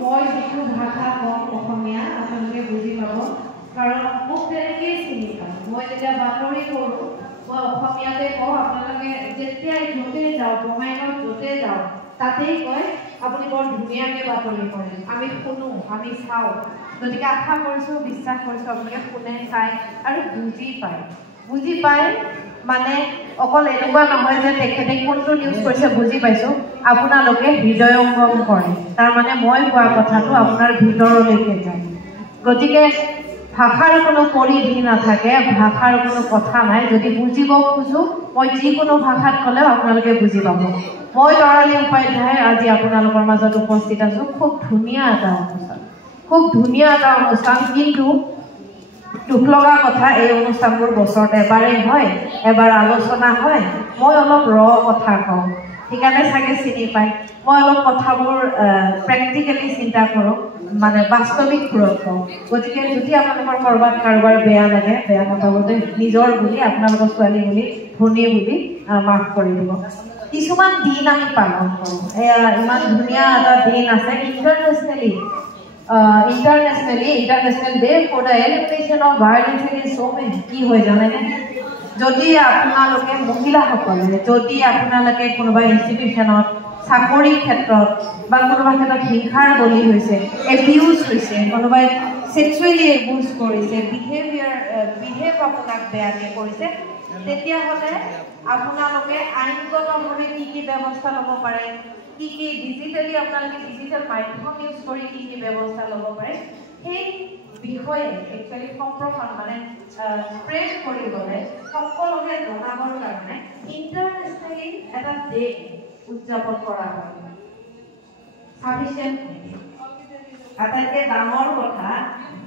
মই যিটো ভাষা কম অসমীয়া আপোনালোকে বুজি পাব কাৰণ মোক তেনেকেই চিনি পায় মই যেতিয়া বাতৰি কৰোঁ মই অসমীয়াতে কওঁ আপোনালোকে যেতিয়াই য'তে যাওঁ বঙাইগাঁৱত য'তে যাওঁ তাতেই কয় আপুনি বৰ ধুনীয়াকৈ বাতৰি কৰে আমি শুনো আমি চাওঁ গতিকে আশা কৰিছোঁ বিশ্বাস কৰিছোঁ আপোনালোকে শুনে চায় আৰু বুজি পায় মানে অকল এনেকুৱা নহয় যে তেখেতে কোনটো নিউজ কৰিছে বুজি পাইছোঁ আপোনালোকে হৃদয়ঙ্গম কৰে তাৰমানে মই কোৱা কথাটো আপোনাৰ ভিতৰলৈকে যায় গতিকে ভাষাৰ কোনো পৰিধি নাথাকে ভাষাৰ কোনো কথা নাই যদি বুজিব খোজোঁ মই যিকোনো ভাষাত ক'লেও আপোনালোকে বুজি পাব মই তৰালী উপাধ্যায় আজি আপোনালোকৰ মাজত উপস্থিত আছোঁ খুব ধুনীয়া এটা অনুষ্ঠান কিন্তু দুখ লগা কথা এই অনুষ্ঠানবোৰ বছৰত এবাৰেই হয় এবাৰ আলোচনা হয় মই অলপ কথা কওঁ সেইকাৰণে চাগে চিনি পায় মই অলপ কথাবোৰ প্ৰেক্টিকেলি চিন্তা কৰোঁ মানে বাস্তৱিক সুৰত কওঁ গতিকে যদি আপোনালোকৰ ক'ৰবাত কাৰোবাৰ বেয়া লাগে বেয়া নাপাবতে নিজৰ বুলি আপোনালোকৰ ছোৱালী বুলি ভনী বুলি মাফ কৰি দিব কিছুমান দিন আমি পালন কৰোঁ ইমান ধুনীয়া এটা দিন আছে International Day for the Elimination of Violence Against Women কি হয় জানেনে যদি আপোনালোকে মহিলাসকলে যদি আপোনালোকে কোনোবা ইনষ্টিটিউশ্যনত চাকৰিৰ ক্ষেত্ৰত বা কোনোবা ক্ষেত্ৰত হিংসাৰ বলি হৈছে এবিউজ হৈছে কোনোবাই সেক্সুৱেলি এবিউজ কৰিছে বিহেভ আপোনাক বেয়াকৈ কৰিছে তেতিয়াহ'লে আপোনালোকে আইনগতভাৱে কি ব্যৱস্থা ল'ব পাৰে কি ডিজিটেলি আপোনালোকে ডিজিটেল মাধ্যম ইউজ কৰি কি ব্যৱস্থা ল'ব পাৰে সেই বিষয়ে একচুৱেলি সম্প্ৰসাৰণ মানে স্প্ৰেড কৰিবলৈ সকলোকে জনাবৰ কাৰণে ইণ্টাৰনেশ্যনেলি এটা ডে উদযাপন কৰা হয় ছাফিচিয়েণ্ট আটাইতকৈ ডাঙৰ কথা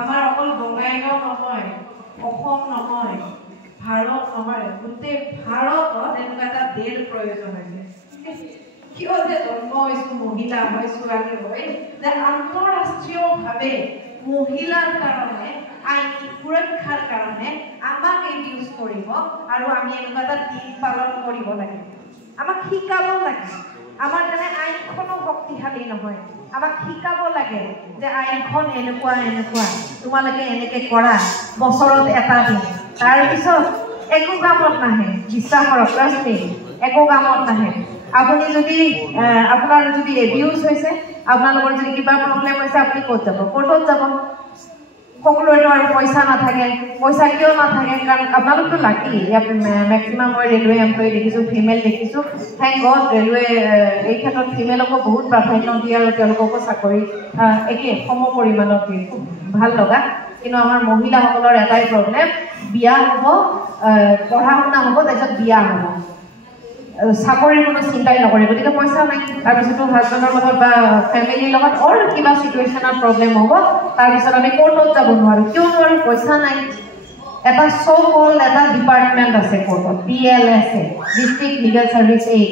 আমাৰ অকল বঙাইগাঁও নহয় অসম নহয় ভাৰত নহয় গোটেই ভাৰতত এনেকুৱা এটা ডেৰ প্ৰয়োজন হৈছে কিয় যে জন্ম হৈছোঁ মহিলা হয় ছোৱালী হয় যে আন্তঃৰাষ্ট্ৰীয়ভাৱে মহিলাৰ কাৰণে আইন সুৰক্ষাৰ কাৰণে আমাক ইউজ কৰিব আৰু আমি এনেকুৱা এটা দিন পালন কৰিব লাগে আমাক শিকাব লাগে আমাৰ কাৰণে আইনখনো শক্তিশালী নহয় আমাক শিকাব লাগে যে আইনখন এনেকুৱা তোমালোকে এনেকৈ কৰা বছৰত এটা দিন তাৰপিছত একো কামত নাহে বিশ্বাস কৰক একো কামত নাহে আপুনি যদি আপোনাৰ যদি এবিউজ হৈছে আপোনালোকৰ যদি কিবা প্ৰব্লেম হৈছে আপুনি ক'ত যাব কোৰ্টত যাব সকলোৰে আৰু পইচা নাথাকে পইচা কিয় নাথাকে কাৰণ আপোনালোকতো লাকি ইয়াত মেক্সিমাম মই ৰেলৱে এমপ্লয়ী দেখিছোঁ ফিমেল দেখিছোঁ থেংক গড ৰেলৱে এই ক্ষেত্ৰত ফিমেলকো বহুত প্ৰাধান্য দিয়ে আৰু তেওঁলোককো চাকৰি একে সম পৰিমাণত দিয়ে খুব ভাল লগা কিন্তু আমাৰ মহিলাসকলৰ এটাই প্ৰব্লেম বিয়া হ'ব পঢ়া শুনা হ'ব তাৰপিছত বিয়া হ'ব চাকৰিৰ কোনো চিন্তাই নকৰে গতিকে পইচা নাই তাৰপিছতো হাজবেণ্ডৰ লগত বা ফেমিলিৰ লগত অৰ কিবা চিটুৱেশ্যনত প্ৰব্লেম হ'ব তাৰপিছত আমি কোৰ্টত যাব নোৱাৰোঁ কিয় নোৱাৰোঁ পইচা নাই এটা চ' এটা ডিপাৰ্টমেণ্ট আছে কোৰ্টত PLSA district legal service aid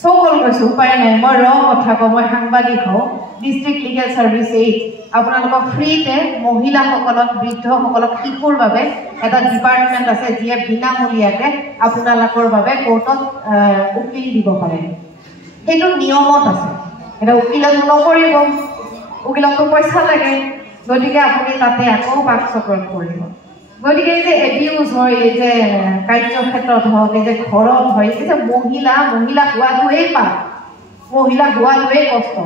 so' কৈছোঁ উপায় নাই মই কথা কওঁ মই সাংবাদিক হওঁ ডিষ্ট্ৰিক্ট লিগেল ছাৰ্ভিচ এইড আপোনালোকক ফ্ৰীতে মহিলাসকলক বৃদ্ধসকলক শিশুৰ বাবে এটা ডিপাৰ্টমেণ্ট আছে যিয়ে বিনামূলীয়াকৈ আপোনালোকৰ বাবে কোৰ্টত উকিল দিব পাৰে সেইটো নিয়মত আছে এটা উকিলত নকৰিব উকিলকতো পইচা লাগে গতিকে আপুনি তাতে আকৌ বাকচক্ৰত কৰিব গতিকে এই যে এবিউজ হয় এই যে কাৰ্যক্ষেত্ৰত হওক এই যে ঘৰত হয় এই যে মহিলা হোৱাটোৱেই পাপ মহিলা হোৱাটোৱেই কষ্ট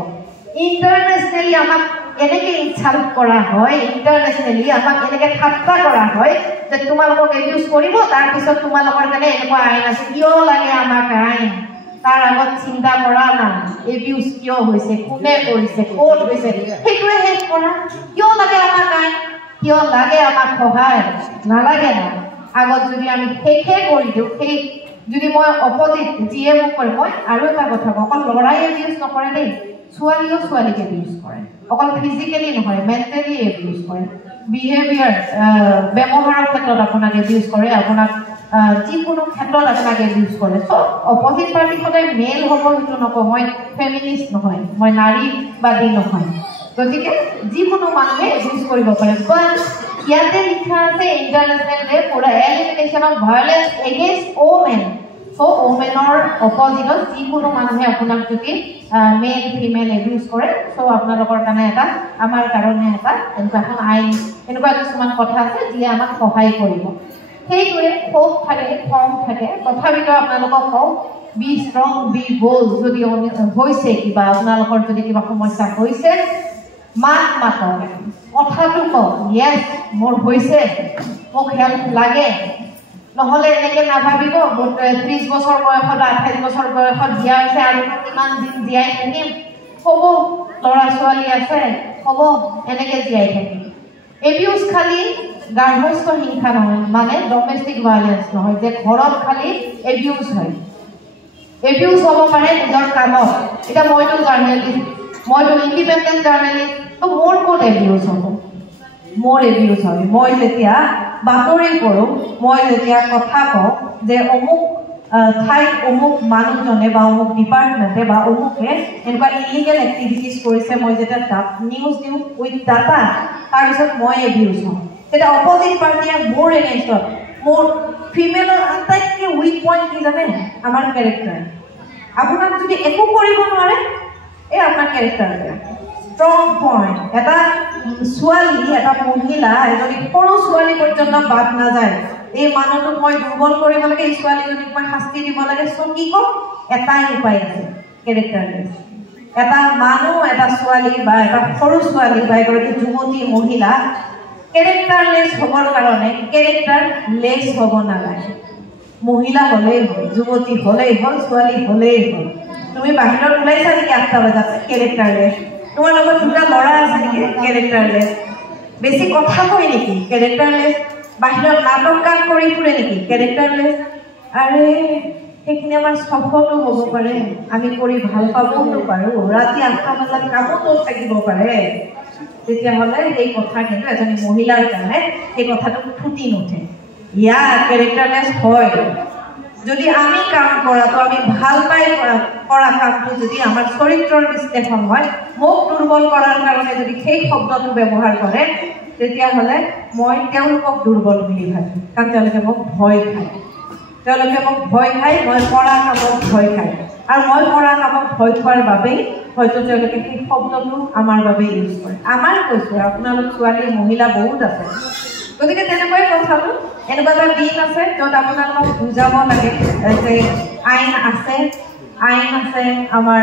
ইণ্টাৰনেশ্যনেলি আমাক এনেকৈ ইনচাল্ট কৰা হয় ইণ্টাৰনেশ্যনেলি আমাক এনেকৈ ঠাট্টা কৰা হয় যে তোমালোকক এবিউজ কৰিব তাৰপিছত তোমালোকৰ কাৰণে এনেকুৱা আইন আছে কিয় লাগে আমাক আইন তাৰ আগত চিন্তা কৰা না এবিউজ কিয় হৈছে কোনে কৰিছে ক'ত হৈছে সেইটোৱে শেষ কৰা কিয় লাগে আমাক আইন কিয় লাগে আমাক সহায় নালাগে না আগত যদি আমি শেষে কৰি দিওঁ সেই যদি মই অপজিট যিয়ে মোক কৰে মই আৰু এটা কথা কওঁ অকল ল'ৰাই এবিউজ নকৰে দেই ছোৱালীও ছোৱালীক এবিউজ কৰে অকল ফিজিকেলি নহয় মেণ্টেলি এবিউজ কৰে বিহেভিয়াৰ ব্যৱহাৰৰ ক্ষেত্ৰত আপোনাক এবিউজ কৰে আপোনাক যিকোনো ক্ষেত্ৰত আপোনাক এবিউজ কৰে চ' অপজিট পাৰ্টি সদায় মেল হ'ব সেইটো নকওঁ মই ফেমিনিষ্ট নহয় মই নাৰীবাদী নহয় গতিকে যিকোনো মানুহে এবিউজ কৰিব পাৰে বাট ইয়াতে লিখা আছে international day for the elimination of violence against women so ওমেনৰ অপজিটত যিকোনো মানুহে আপোনাক যদি মেল ফিমেল এবিউজ কৰে সো আপোনালোকৰ কাৰণে এটা আমাৰ কাৰণে এটা এনেকুৱা এখন আইন এনেকুৱা কিছুমান কথা আছে যিয়ে আমাক সহায় কৰিব সেইটোৱে ক্ষোভ থাকে খং থাকে তথাপিতো আপোনালোকক কওঁ বি ষ্ট্ৰং বি বোল্ড যদি হৈছে কিবা আপোনালোকৰ যদি কিবা সমস্যা হৈছে মাত মাতক কথাটো কওক য়েছ মোৰ হৈছে মোক হেল্প লাগে নহলে এনেকে নাভাবিব 30 বছৰ বয়সত 28 বছৰ বয়সত বিয়া হৈছে আৰু কিমান দিন জীয়াই থাকিম হ'ব ল'ৰা ছোৱালী আছে হ'ব এনেকে জীয়াই থাকিম এবিউজ খালি গাৰ্হস্থ হিংসা নহয় মানে ডমেষ্টিক ভায়োলেন্স নহয় যে ঘৰত খালি এবিউজ হয় এবিউজ হ'ব পাৰে নিজৰ কামত এটা মইতো জাৰ্নেলিষ্ট মইতো ইণ্ডিপেণ্ডেণ্ট জাৰ্নেলিষ্ট তো মোৰ ক'ত এবিউজ হ'ব মোৰ এবিউজ হয় মই যেতিয়া বাতৰি কৰোঁ মই যেতিয়া কথা কওঁ যে অমুক ঠাইত অমুক মানুহজনে বা অমুক ডিপাৰ্টমেণ্টে বা অমুকে এনেকুৱা ইলিগেল এক্টিভিটিজ কৰিছে মই যেতিয়া নিউজ দিওঁ উইথ ডাটা তাৰপিছত মই এবিউজ হওঁ তেতিয়া অপজিট পাৰ্টিয়ে মোৰ এগেইনষ্টত মোৰ ফিমেলৰ আটাইতকৈ উইক পইণ্ট কি জানে আমাৰ কেৰেক্টাৰ আপোনাক যদি একো কৰিব নোৱাৰে এই আপোনাৰ কেৰেক্টাৰ বেয়া ষ্ট্ৰং পইণ্ট এটা ছোৱালী এটা মহিলা এজনী সৰু ছোৱালী পৰ্যন্ত বাদ নাযায় এই মানুহটোক মই দুৰ্বল কৰিব লাগে এই ছোৱালীজনীক মই শাস্তি দিব লাগে চ' কি কম এটাই উপায় আছে কেৰেক্টাৰলেছ এটা মানুহ এটা ছোৱালী বা এটা সৰু ছোৱালী বা এগৰাকী যুৱতী মহিলা কেৰেক্টাৰলেছ হ'বৰ কাৰণে কেৰেক্টাৰলেছ হ'ব নালাগে মহিলা হ'লেই হ'ল যুৱতী হ'লেই হ'ল ছোৱালী হ'লেই হ'ল তুমি বাহিৰত ওলাইছা নেকি 8টা বজাত কেৰেক্টাৰলেছ তোমাৰ লগত দুটা ল'ৰা আছে নেকি কেৰেক্টাৰলেছ বেছি কথা কয় নেকি কেৰেক্টাৰলেছ বাহিৰত নাটক কাম কৰি ফুৰে নেকি কেৰেক্টাৰলেছ আৰে সেইখিনি আমাৰ সফলো হ'ব পাৰে আমি কৰি ভাল পাবও পাৰোঁ ৰাতি 8টা বজাত কামতো থাকিব পাৰে তেতিয়াহ'লে সেই কথা কিন্তু এজনী মহিলাৰ কাৰণে সেই কথাটো ফুটি নুঠে ইয়াৰ কেৰেক্টাৰলেছ হয় যদি আমি কাম কৰাটো আমি ভাল পাই কৰা কামটো যদি আমাৰ চৰিত্ৰৰ বিশ্লেষণ হয় মোক দুৰ্বল কৰাৰ কাৰণে যদি সেই শব্দটো ব্যৱহাৰ কৰে তেতিয়াহ'লে মই তেওঁলোকক দুৰ্বল বুলি ভাবিম কাৰণ তেওঁলোকে মোক ভয় খায় মই কৰা কামক ভয় খায় আৰু মই কৰা কামক ভয় খোৱাৰ বাবেই হয়তো তেওঁলোকে সেই শব্দটো আমাৰ বাবে ইউজ কৰে আমাৰ কৈছোঁ আপোনালোক ছোৱালী মহিলা বহুত আছে গতিকে তেনেকুৱাই কথাটো এনেকুৱা এটা দিন আছে য'ত আপোনালোকক বুজাব লাগে যে আইন আছে আমাৰ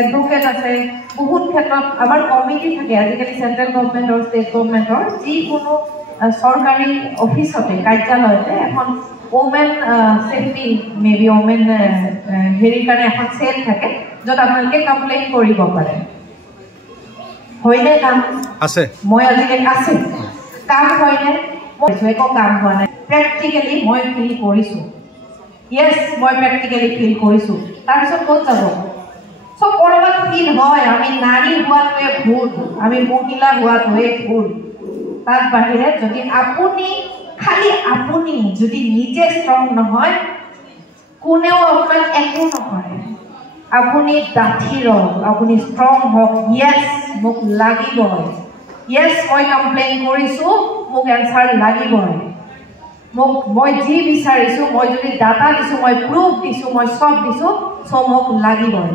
এডভোকেট আছে বহুত ক্ষেত্ৰত আমাৰ কমিটি থাকে আজিকালি চেণ্ট্ৰেল গভৰ্ণমেণ্টৰ ষ্টেট গভৰ্ণমেণ্টৰ যিকোনো চৰকাৰী অফিচতে কাৰ্যালয়তে এখন ওমেন ছেফটি মেবি ওমেন হেৰিৰ কাৰণে এখন চেল থাকে য'ত আপোনালোকে কমপ্লেইন কৰিব পাৰে হয়নে কাম আছে মই আজিকালি আছে কাম হয়নে মই একো কাম হোৱা নাই প্ৰেক্টিকেলি মই ফিল কৰিছোঁ য়েছ মই প্ৰেক্টিকেলি ফিল কৰিছোঁ তাৰপিছত ক'ত যাব চব ক'ৰবাত ফিল হয় আমি নাৰী হোৱাটোৱে ভুল আমি মহিলা হোৱাটোৱে ভুল তাৰ বাহিৰে যদি আপুনি যদি নিজে ষ্ট্ৰং নহয় কোনেও আপোনাক একো নকৰে আপুনি ডাঠি ৰওক আপুনি ষ্ট্ৰং হওক য়েছ মোক লাগিবই য়েছ মই কমপ্লেইন কৰিছোঁ মোক এনচাৰ লাগিবই মই যি বিচাৰিছোঁ মই যদি ডাটা দিছোঁ মই প্ৰুফ দিছোঁ মই চব দিছোঁ চ' মোক লাগিবই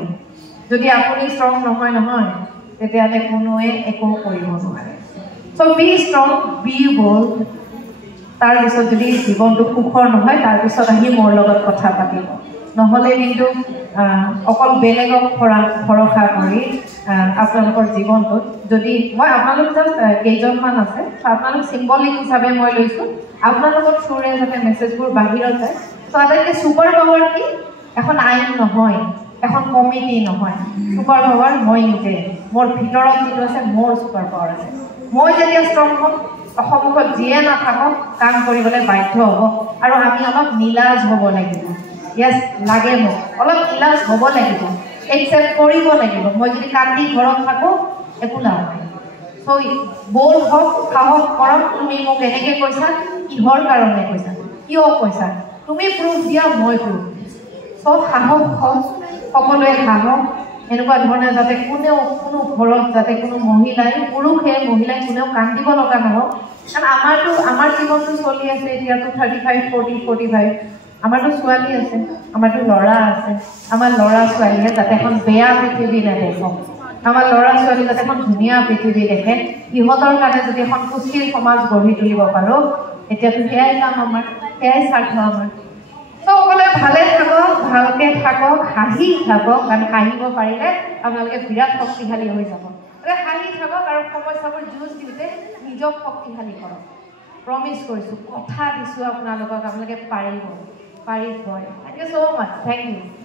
যদি আপুনি ষ্ট্ৰং নহয় তেতিয়াহ'লে কোনোৱে একো কৰিব নোৱাৰে চ' বি ষ্ট্ৰং বি বোল্ড তাৰপিছত যদি জীৱনটো সুখৰ নহয় তাৰপিছত আহি মোৰ লগত কথা পাতিব নহ'লে কিন্তু অকল বেলেগক ভৰসা কৰি আপোনালোকৰ জীৱনটোত যদি মই আপোনালোক জাষ্ট কেইজনমান আছে আপোনালোক চিম্বলিক হিচাপে মই লৈছোঁ আপোনালোকৰ থ্ৰুৰে যাতে মেছেজবোৰ বাহিৰত যায় ত' আটাইতকৈ ছুপাৰ পাৱাৰ কি এখন আইন নহয় এখন কমিটি নহয় ছুপাৰ পাৱাৰ মই নিজে মোৰ ভিতৰত যিটো আছে মোৰ ছুপাৰ পাৱাৰ আছে মই যেতিয়া ষ্ট্ৰং হ'ম সন্মুখত যিয়ে নাথাকক কাম কৰিবলৈ বাধ্য হ'ব আৰু আমি অলপ নিলাজ হ'ব লাগিব য়েছ লাগে মোক অলপ নিলাজ হ'ব লাগিব একচেপ্ট কৰিব লাগিব মই যদি কান্দি ঘৰত থাকোঁ একো লাভ নাই চ' ব'ল হওক সাহস কৰক তুমি মোক এনেকৈ কৈছা কিহৰ কাৰণে কৈছা কিয় কৈছা তুমি প্ৰুফ দিয়া মই প্ৰুফ চ' সাহস হওক সকলোৱে সাহস এনেকুৱা ধৰণে যাতে কোনো ঘৰত যাতে কোনো মহিলাই পুৰুষে মহিলাই কোনেও কান্দিব লগা নহওক কাৰণ আমাৰ জীৱনটো চলি আছে এতিয়াতো 35, 40, 45 আমাৰতো ছোৱালী আছে, আমাৰতো ল'ৰা আছে, আমাৰ ল'ৰা ছোৱালীয়ে যাতে এখন বেয়া পৃথিৱী নেদেখক, আমাৰ ল'ৰা ছোৱালী যাতে এখন ধুনীয়া পৃথিৱী দেখে, সিহঁতৰ কাৰণে যদি এখন সুস্থিৰ সমাজ গঢ়ি তুলিব পাৰোঁ, এতিয়াতো সেয়াই কাম আমাৰ, সেয়াই স্বাৰ্থ আমাৰ। সকলোৱে ভালে থাকক, ভালকে থাকক, হাঁহি থাকক, কাৰণ হাঁহিব পাৰিলে আপোনালোকে বিৰাট শক্তিশালী হৈ যাব। হাঁহি থাকক আৰু সমস্যাবোৰ যুঁজ দিওঁতে নিজক শক্তিশালী কৰক। প্ৰমিছ কৰিছোঁ, কথা দিছোঁ আপোনালোকক, আপোনালোকে পাৰিবই। Thank you so much. Thank you.